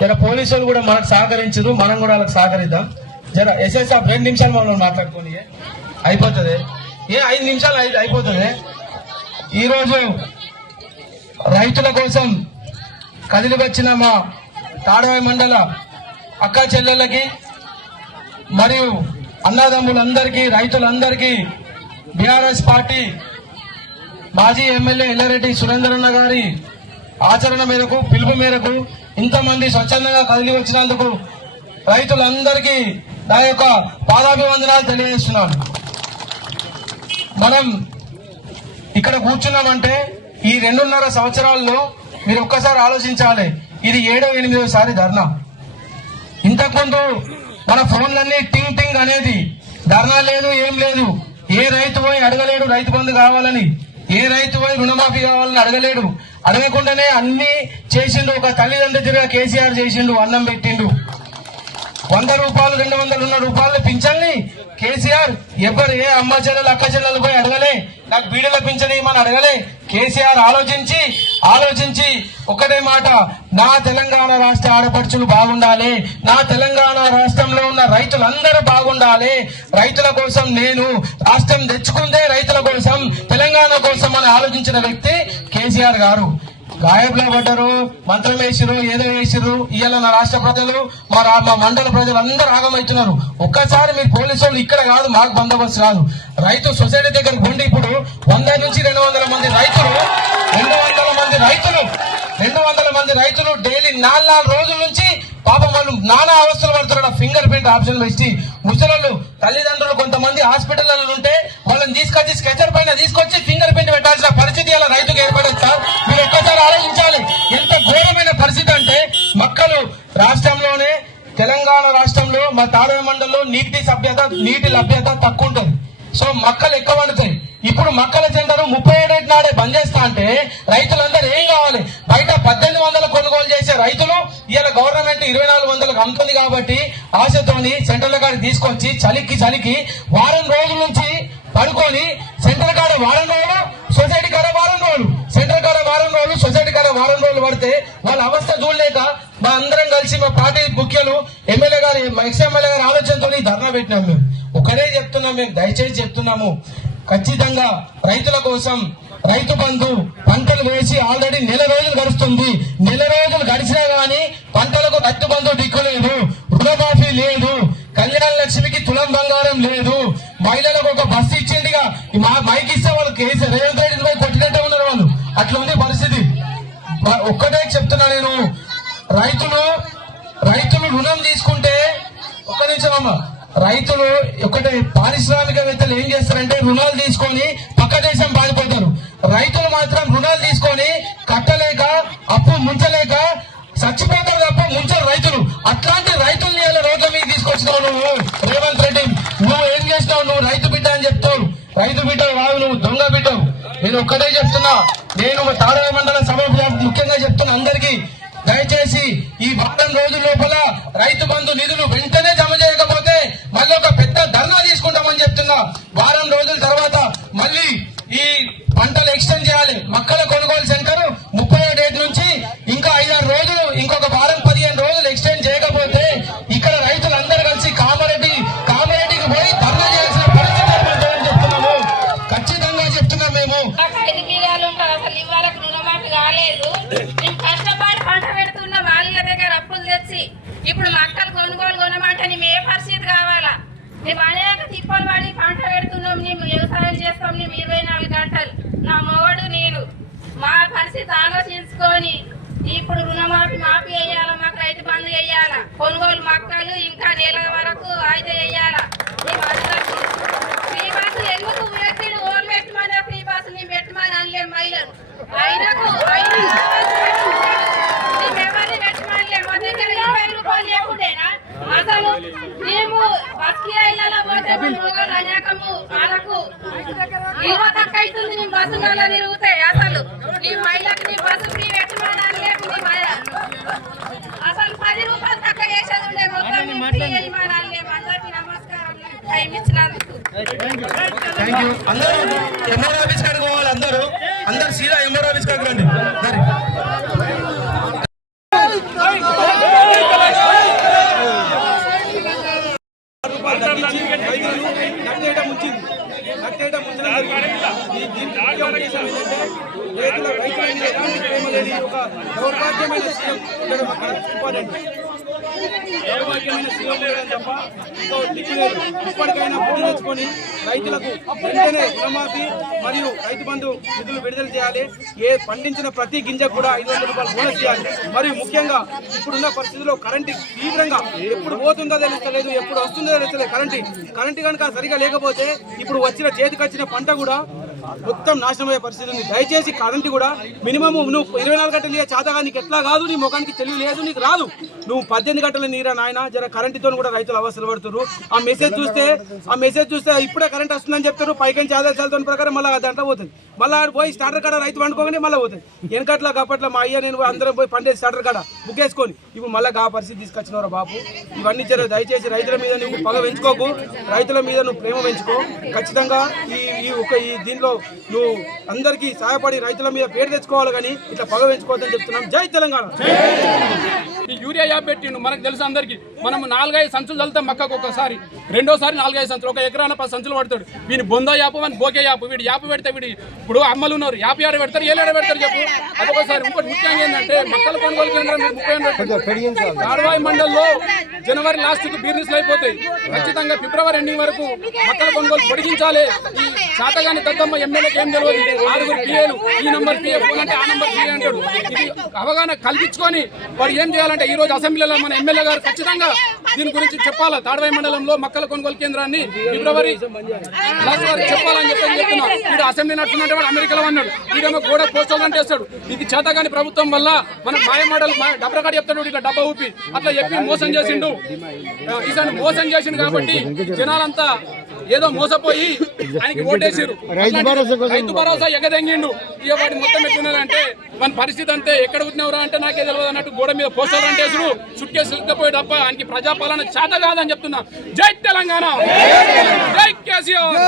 జర పోలీసులు కూడా మనకు సహకరించరు, మనం కూడా వాళ్ళకి సహకరిద్దాం. జర ఎస్ఎస్ఆర్ 2 నిమిషాలు మనం మాట్లాడుకోని అయిపోతుంది. 5 నిమిషాలు అయిపోతుంది. ఈరోజు రైతుల కోసం కదిలి వచ్చిన మా తాడవాయి మండల అక్క చెల్లెళ్ళకి మరియు అన్నదమ్ములందరికీ, రైతులందరికీ బీఆర్ఎస్ పార్టీ మాజీ ఎమ్మెల్యే ఎల్లారెడ్డి సురేందరన్న గారి ఆచరణ మేరకు, పిలుపు మేరకు ఇంతమంది స్వచ్ఛందంగా కదిలి వచ్చినందుకు రైతులందరికీ నా యొక్క పాదాభివందనాలు తెలియజేస్తున్నాను. మనం ఇక్కడ కూర్చున్నామంటే ఈ 2.5 సంవత్సరాల్లో మీరు ఒక్కసారి ఆలోచించాలి, ఇది 7వ 8వ సారి ధర్నా. ఇంతకుముందు మన ఫోన్లన్నీ టింగ్ టింగ్ అనేది, ధర్నా లేదు, ఏం లేదు. ఏ రైతు పోయి అడగలేడు రైతు బంధు కావాలని, ఏ రైతు పోయి రుణమాఫీ కావాలని అడగలేడు. అడగకుండానే అన్ని చేసిండు. ఒక తల్లిదండ్రులు తిరిగా కేసీఆర్ చేసిండు, అన్నం పెట్టిండు. 100 రూపాయలు 200 రూపాయలు పింఛన్ని కేసీఆర్ ఎవరు ఏ అమ్మ చెల్లెలు అక్క చెల్లెలు పోయి అడగలే, నాకు బీడీల పింఛన్ ఇవ్వమని అడగలే. కేసీఆర్ ఆలోచించి ఒకటే మాట, నా తెలంగాణ రాష్ట్ర ఆడపడుచులు బాగుండాలి, నా తెలంగాణ రాష్ట్రంలో ఉన్న రైతులందరూ బాగుండాలి, రైతుల కోసం నేను రాష్ట్రం తెచ్చుకుందే రైతుల కోసం, తెలంగాణ కోసం అని ఆలోచించిన వ్యక్తి కేసీఆర్ గారు. గాయబ్లో పడ్డారు, మంత్రం వేసిరు, ఏదో వేసిరు. ఇవాళ నా రాష్ట్ర ప్రజలు, మా మండల ప్రజలు అందరూ ఆగమవుతున్నారు. ఒక్కసారి మీరు పోలీసు వాళ్ళు ఇక్కడ కాదు, మాకు బందోబస్తు రాదు. రైతు సొసైటీ దగ్గరకు ఉండి ఇప్పుడు 100 నుంచి 200 మంది రైతులు 200 మంది రైతులు డైలీ 4 రోజుల నుంచి పాపం వాళ్ళు నానా అవస్థలు పడుతున్నారు. ఫింగర్ ప్రింట్ ఆప్షన్ పెట్టి ముసలు తల్లిదండ్రులు కొంతమంది హాస్పిటల్లో ఉంటే వాళ్ళని తీసుకొచ్చి స్కెచర్ పైన తీసుకొచ్చి ఫింగర్ ప్రింట్ పెట్టాల్సిన పరిస్థితి అలా రైతుకు ఏర్పడదు సార్. మీరు ఒక్కసారి ఆలోచించాలి, ఎంత ఘోరమైన పరిస్థితి అంటే మక్కలు రాష్ట్రంలోనే, తెలంగాణ రాష్ట్రంలో మా తాడవాయి మండలంలో నీటి లభ్యత తక్కువ ఉంటుంది. సో మక్కలు ఎక్కువ పండుతాయి. ఇప్పుడు మక్కల సెంటర్ 37 నాడే బంద్ చేస్తా అంటే రైతులందరూ ఏం కావాలి? బయట 1800 కొనుగోలు చేసే రైతులు ఇవాళ గవర్నమెంట్ 2400 అమ్ముతుంది కాబట్టి ఆశతోని సెంటర్ల కాడికి తీసుకొచ్చి చలికి వారం రోజుల నుంచి పడుకొని సెంటర్ కాడ వారం రోజులు, సొసైటీ కాడ వారం రోజులు, సెంటర్ కాడ వారం రోజులు, సొసైటీ కాడ వారం రోజులు పడితే వాళ్ళ అవస్థ చూడలేక మా అందరం కలిసి మా పార్టీ ముఖ్యులు ఎమ్మెల్యే గారు, ఎక్స్ ఎమ్మెల్యే గారి ఆలోచనతో ధర్నా పెట్టినాం. మేము ఒకటే చెప్తున్నాం, మేము దయచేసి చెప్తున్నాము, ఖచ్చితంగా రైతుల కోసం రైతు బంధు పంటలు వేసి ఆల్రెడీ 1 రోజులు గడుస్తుంది. 1 రోజులు గడిచినా గానీ పంటలకు రైతు బంధు దిక్కులేదు, రుణమాఫీ లేదు, కళ్యాణ లక్ష్మికి తులం బంగారం లేదు, మహిళలకు ఒక బస్సు ఇచ్చిండిగా మైకి ఇస్తే వాళ్ళు కేసీఆర్ రేవంత్ రెడ్డి కొట్టినట్టే ఉన్నారు వాళ్ళు. అట్లా ఉంది పరిస్థితి. ఒక్కటే చెప్తున్నా నేను, రైతులు రుణం తీసుకుంటే, ఒక్క నిమిషం అమ్మ, రైతులు ఒకటే పారిశ్రామికవేత్తలు ఏం చేస్తారంటే రుణాలు తీసుకొని పక్క దేశం పారిపోతారు. రైతులు మాత్రం రుణాలు తీసుకొని కట్టలేక, అప్పు ముంచలేక చచ్చిపోతారు తప్ప ముంచరు రైతులు. అట్లాంటి రైతుల్ని ఇలా రోడ్ల మీద తీసుకొచ్చినావు నువ్వు రేవంత్ రెడ్డి. నువ్వు ఏం చేసినావు? నువ్వు రైతు బిడ్డ అని చెప్తావు. రైతు బిడ్డ కాదు, నువ్వు దొంగ బిడ్డవు. నేను ఒక్కటే చెప్తున్నా, నేను తాడవాయి మండల సభ ముఖ్యంగా చెప్తున్నా అందరికీ, దయచేసి ఈ వారం రోజుల లోపల రైతు బంధు నిధులు వెంటనే జమ చేయకపోతే మళ్ళీ ఒక పెద్ద ధర్నా తీసుకుంటామని చెప్తున్నా. వారం రోజుల తర్వాత మళ్ళీ ఈ పంటలు ఎక్స్టెండ్ చేయాలి. మక్కల కొనుగోలు సెంటర్ 37 నుంచి ఇంకా 5-6 రోజులు, ఇంకొక వారం 15 రోజులు ఎక్స్టెండ్ చేయకపోతే ఇక్కడ రైతులందరూ కలిసి కామారెడ్డికి పోయి ధర్నా చేయాల్సిన పరిస్థితి ఏర్పడుతుందని చెప్తున్నాము. ఖచ్చితంగా చెప్తున్నాం మేము. ఇప్పుడు మక్కలు కొనుగోలు కొనమంటే మేము ఏ పరిస్థితి కావాలా? మేము అనేక తిప్పలు పడి పంట పెడుతున్నాం, మేము వ్యవసాయం చేస్తాం, మేము 24 గంటలు, నా మొగడు నేను. మా పరిస్థితి ఆలోచించుకొని ఇప్పుడు రుణమాఫీ వేయాలా, మాకు రైతు బంధు వేయాలా, కొనుగోలు మక్కలు ఇంకా నెల వరకు అయితే వేయాలా. ఫ్రీ బస్సు ఎందుకు వ్యక్తులు ఓన్ పెట్టమని ఫ్రీ బస్సు మేము పెట్టమని అనలే మహిళలు. ఆయనకు ఎవరిని పెట్టమనిలే. మా దగ్గర 20 రూపాయలు లేకుండేనా? అసలు మేము బస్ కిరాయిలలో పోతే మొగలు అనేకము మనకు 20 తక్కువ అవుతుంది. నీ బస్సులలో తిరుగుతాయి. అసలు నీ మహిళకు నీ బస్సు ఫ్రీ పెట్టమని అనలేదు. అసలు 10 రూపాయలు తక్కువ చేసేది ఉండే, మొత్తం ఫ్రీ వేయమని అనలేము. అందరికీ నమస్కారం టైం ఇచ్చినందుకు. అందరూ ఎంఆర్ ఆఫీస్ కాడికి పోవాలి. అందరూ సీదా ఎంఆర్ ఆఫీస్ కాడికి రండి. ఉంచడం జరిగింది. దీనికి ముఖ్య ఉద్దేశం ఏంటంటే రైతుల మీద ఎలాంటి ప్రేమ లేని ఒక దౌర్భాగ్యమైన సీఎం ఉండడం అక్కడ ఇంపార్టెంట్. దౌర్భాగ్యమైన సీఎం ఉండడం తప్ప ఇంకో దిక్కు లేదు. ఇప్పటికైనా బుద్ధి తెచ్చుకొని రైతులకు వెంటనే రుణమాఫీ మరియు రైతు బంధు నిధులు విడుదల చేయాలి. పండించిన ప్రతి గింజ కూడా 500 రూపాయలు బోనస్ చేయాలి. మరియు ముఖ్యంగా ఇప్పుడున్న పరిస్థితుల్లో కరెంటు తీవ్రంగా ఎప్పుడు పోతుందో తెలుస్తలేదు, ఎప్పుడు వస్తుందో తెలుస్తలేదు. కరెంటు కనుక సరిగా లేకపోతే ఇప్పుడు చేతికి వచ్చిన పంట కూడా మొత్తం నాశనమయ్యే పరిస్థితి ఉంది. దయచేసి కరెంటు కూడా మినిమం నువ్వు 24 గంటలు చేతగా నీకు ఎట్లా కాదు, నీ ముఖానికి తెలివి లేదు, నీకు రాదు. నువ్వు 18 గంటల నీరా నాయన. జర కరెంటుతో కూడా రైతులు అవసరం పడుతున్నారు. ఆ మెసేజ్ చూస్తే ఇప్పుడే కరెంట్ వస్తుందని చెప్తారు. పైకి ఆదేశాలతో ప్రకారం మళ్ళీ దాంట్లో పోతుంది. మళ్ళీ పోయి స్టార్టర్ కాడ రైతు పండుకోగానే మళ్ళీ పోతుంది. వెనకట్లా గప్పట్ల మా అయ్య నేను అందరం పోయి పండేది స్టార్టర్ కాడ బుక్ వేసుకొని ఇప్పుడు మళ్ళీ ఆ పరిస్థితి తీసుకొచ్చినవరా బాబు. ఇవన్నీ దయచేసి రైతుల మీద నువ్వు పగ పెంచుకోకు, రైతుల మీద నువ్వు ప్రేమ పెంచుకో. ఖచ్చితంగా ఈ దీనిలో నువ్వు అందరికీ సహాయపడి రైతుల మీద పేరు తెచ్చుకోవాలి, కానీ ఇట్లా పగ పెంచుకోవద్దని చెప్తున్నాం. జై తెలంగాణ. ఈ యూరియా యాప్ పెట్టిండు మనకు తెలుసు అందరికి. మనం 4-5 సంచులు చల్లుతాం మక్కకు ఒకసారి, రెండోసారి 4-5 సంచులు, ఒక ఎకరాన 10 సంచులు పడతాడు. వీని బొందా యాప్ అని బోకే యాప్. వీడు యాప్ పెడితే వీడి ఇప్పుడు అమ్మలు ఉన్నారు, యాప్ ఆడ పెడతారు, ఏలాడ పెడతారు చెప్పు. అదొకసారి. ఇంకోటి ముఖ్యంగా ఏంటంటే మక్కల కొనుగోలు కేంద్రం 30 తాడ్వాయి మండల్లో జనవరి లాస్ట్కి బిజినెస్లు అయిపోతాయి. ఖచ్చితంగా ఫిబ్రవరి ఎండింగ్ వరకు మక్కల కొనుగోలు పొడిగించాలి. ఈ శాతగాని దద్దమ్మ ఎమ్మెల్యేకి ఏం తెలియదు, 6 పిఏలు, ఈ నంబర్ పిఏ ఫోన్ అంటే ఆ నంబర్ పిఏ అంటాడు. ఇది అవగాహన కల్పించుకొని వాడు ఏం చేయాలంటే ఈ రోజు అసెంబ్లీలో మన ఎమ్మెల్యే గారు ఖచ్చితంగా దీని గురించి చెప్పాలా. తాడ్వాయి మండలంలో మక్కల కొనుగోలు కేంద్రాన్ని ఫిబ్రవరి లాస్ట్ వరకు చెప్పాలని చెప్తున్నా. వీడు అసెంబ్లీ నడుచుకుంటే వాడు అమెరికాలో అన్నాడు, వీడేమో కూడా పోస్టల్ అంటే వేస్తాడు. ఇది చేతగాని ప్రభుత్వం వల్ల మనం మాయమాటలు డబ్బరకాడ చెప్తాడు, ఇట్లా డబ్బా ఊపి అట్లా చెప్పి మోసం చేసిండు. ఈసారి మోసం చేసిండు కాబట్టి జనాలంతా ఏదో మోసపోయి ఆయనకి ఓటేసారు. రైతు భరోసా ఎగదెంగిండు. ఇక వాడి మొత్తం ఎట్లున్నారంటే మన పరిస్థితి అంతే. ఎక్కడ పుట్టినవరా అంటే నాకే తెలియదు అన్నట్టు గోడ మీద పోస్టర్లు అంటే సుట్కేసి వెళ్ళిపోయి తప్ప ఆయనకి ప్రజాపాలన చేత కాదని చెప్తున్నా. జై తెలంగాణ, జై కేసీఆర్.